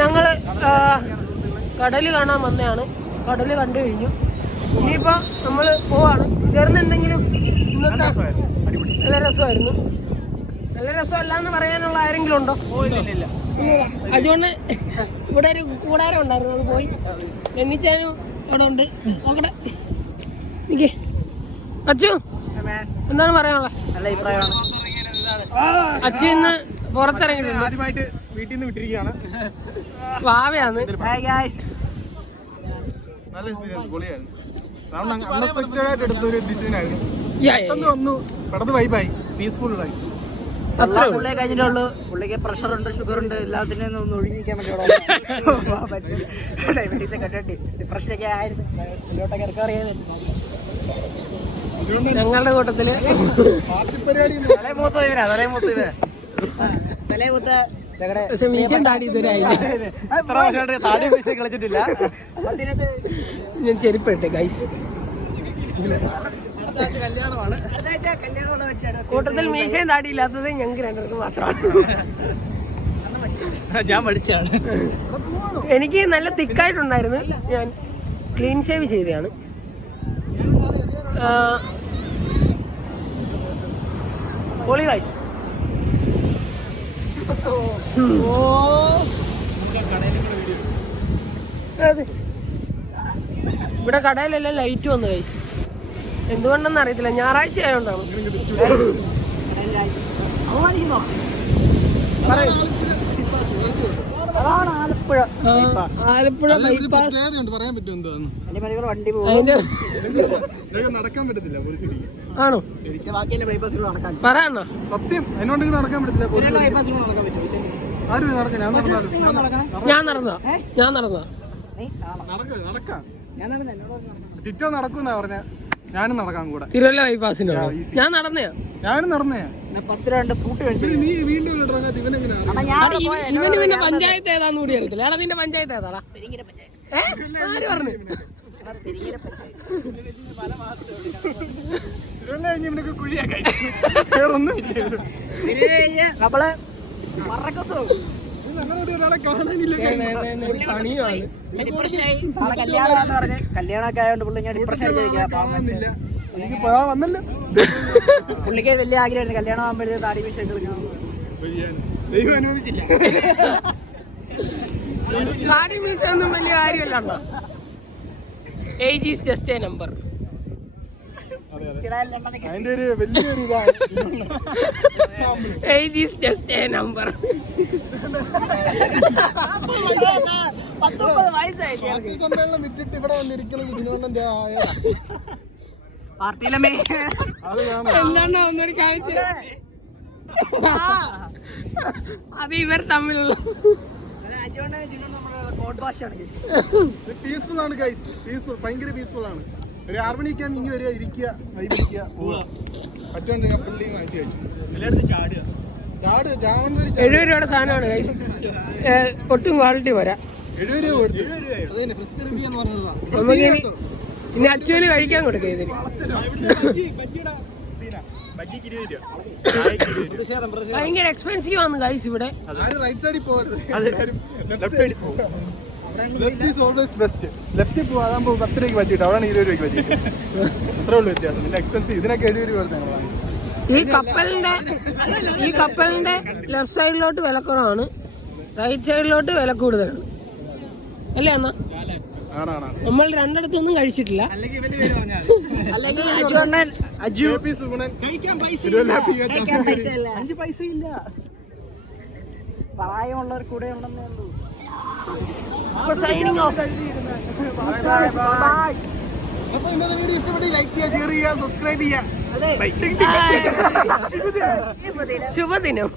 ഞങ്ങൾ കടൽ കാണാൻ വന്നതാണ്. കടൽ കണ്ടു കഴിഞ്ഞു. ഇനിയിപ്പോൾ നമ്മൾ പോവാണ്. ചേർന്ന് എന്തെങ്കിലും ഇന്നത്തെ നല്ല രസമായിരുന്നു. നല്ല രസമല്ല എന്ന് പറയാനുള്ള ആരെങ്കിലും ഉണ്ടോ? അതുകൊണ്ട് ഇവിടെ ഒരു കൂടാരം ഉണ്ടായിരുന്നു, അത് പോയി. എണ്ണിച്ചാനും ഇവിടെ ഉണ്ട്. നോക്കട്ടെ, നിക്കേ അച്ചു, എന്താണ് പറയാനുള്ളത്? നല്ല അഭിപ്രായമാണ്. അച്ചു ഇന്ന് പുറത്തിറങ്ങിയിട്ടുണ്ട്. ആദ്യമായിട്ട് വീട്ടിൽ നിന്ന് വിട്ടിരിക്കുകയാണ്. വാവയാണ്. നല്ല എക്സ്പീരിയൻസ്, പൊളിയായിരുന്നു. അൺഎക്സ്പെക്റ്റഡ് ആയിട്ട് എടുത്തൊരു ഡിസിഷനായിരുന്നു. പെട്ടെന്ന് വന്നു, പെട്ടെന്ന് വൈബായി, പീസ്ഫുള്ളായി. പുള്ളിയെ കഴിഞ്ഞിട്ടുള്ളൂ. പുള്ളിക്ക് പ്രഷർ ഉണ്ട്, ഷുഗർ ഉണ്ട്, എല്ലാത്തിനും ഒന്ന് ഒഴിഞ്ഞിരിക്കാൻ വേണ്ടി ഡയബറ്റീസ് കണ്ടിട്ട് ഡിപ്രഷനൊക്കെ ആയിരുന്നു. ഇതിലോട്ടൊക്കെ റിക്കവർ ചെയ്ത് ഞങ്ങളുടെ കൂട്ടത്തില് കളിച്ചിട്ടില്ല. ഞാൻ ചെരുപ്പിട്ടെ ഗൈസ്. കൂട്ടത്തിൽ മീശയും താടിയില്ലാത്തത് ഞങ്ങൾക്ക് രണ്ടുപേർക്കും മാത്രമാണ്. ഞാൻ പഠിച്ചാണ്. എനിക്ക് നല്ല തിക്കായിട്ടുണ്ടായിരുന്നു. ഞാൻ ക്ലീൻ ഷേവ് ചെയ്തതാണ്. പൊളി ഗൈസ്. ഇവിടെ കടയിലെല്ലാം ലൈറ്റ് വന്നു ഗൈസ്. എന്തുകൊണ്ടെന്ന് അറിയത്തില്ല, ഞായറാഴ്ച ആയതുകൊണ്ടാണ്. ആലപ്പുഴ ബൈപ്പാസ്. നടക്കാൻ പറ്റത്തില്ല. ആണോ? പറയാണോ? സത്യം, എന്നോട് നടക്കാൻ പറ്റത്തില്ല. ഞാൻ നടന്നോ? ടിറ്റോ നടക്കൂന്നാ പറഞ്ഞ. ഞാനും നടക്കാൻ കൂടെ. തിരുവല്ല ബൈപ്പാസിനോ? ഞാനും നടന്നയാ. 10 രൂപ ഫ്രൂട്ട് കഴിച്ചു. ഇവന് പിന്നെ പഞ്ചായത്ത് ഏതാന്ന് കൂടി അറിയത്തില്ല. ഏടാ നിന്റെ പഞ്ചായത്ത് ഏതാടാ? ആര് പറഞ്ഞു? നമ്മള് കല്യാണമൊക്കെ ആയതുകൊണ്ട് പുള്ളി ഞാൻ ഡിപ്രഷൻ വന്നല്ലോ. പുള്ളിക്ക് വലിയ ആഗ്രഹമായിരുന്നു കല്യാണം ആകുമ്പോഴേ താടി വിഷയം ദൈവം അനുവദിച്ചില്ല. താടി മീശ ഒന്നും വലിയ കാര്യമല്ല. Age is just A number. അതിന്റെ ഒരു വലിയൊരു ഇതാണ്. Age is just A number. 19 വയസ്സായി സമ്മേളനം വിറ്റിട്ട് ഇവിടെ വന്നിരിക്കുന്നത് ഇതിനോടെ പാർട്ടിയിലെ എന്താണ് ഒന്നൊരു കാഴ്ച. അത് ഇവർ തമ്മിലുള്ള പീസ്ഫുൾ ആണ് ഗൈസ്. പീസ്ഫുൾ, ഭയങ്കര പീസ്ഫുൾ ആണ്. ഒരു 6 മണിക്കാൻ ഇങ്ങി വരിക, ഇരിക്കുക, വൈബിരിക്കുക, പോവുക. പറ്റുകൊണ്ട് കപ്പലിലേക്ക് വാങ്ങിച്ചു കഴിച്ചു. 70 രൂപയുടെ സാധനമാണ് ഗൈസ്. ഒട്ടും ക്വാളിറ്റി പോരാ. 70 രൂപ കൊടുത്തു. അതന്നെ ഫ്രിസ്റ്റ് റിവ്യൂ എന്ന് പറഞ്ഞതാ. പിന്നെ അച്ഛന് കഴിക്കാൻ കൊടുക്കുക ഇതിന്. ഭയങ്കര എക്സ്പെൻസീവ് ആണ് ഗൈസ് ഇവിടെ. റൈറ്റ് സൈഡിൽ പോകരുത്, ലെഫ്റ്റ് ഈസ് ഓൾവേസ് ബെസ്റ്റ്. ലെഫ്റ്റിൽ പോകും, അതാകുമ്പോൾ 10 രൂപയ്ക്ക് പറ്റിയിട്ട് അവിടെയാണ് 20 രൂപയ്ക്ക് പറ്റിയിട്ട്. അത്രേ ഉള്ളൂ വ്യത്യാസം. പിന്നെ എക്സ്പെൻസീവ്, ഇതിനൊക്കെ 70 രൂപ കൊടുത്ത് ഞങ്ങൾ വാങ്ങി. ഈ കപ്പലിന്റെ ലെഫ്റ്റ് സൈഡിലോട്ട് വില കുറവാണ്, റൈറ്റ് സൈഡിലോട്ട് വില കൂടുതലാണ് അല്ലേ അണ്ണാ? നമ്മൾ രണ്ടിടത്തൊന്നും കഴിച്ചിട്ടില്ല. അല്ലെങ്കിൽ 5 പൈസ ഇല്ല. പ്രായമുള്ളവർ കൂടെ ഉണ്ടെന്നേ ഉള്ളൂ. Signing off. അപ്പോൾ ഇന്നത്തെ വീഡിയോ ഇഷ്ടപ്പെട്ടെങ്കിൽ ലൈക്ക് ചെയ്യുക, ഷെയർ ചെയ്യുക, സബ്സ്ക്രൈബ് ചെയ്യുക. ശുഭദിനം.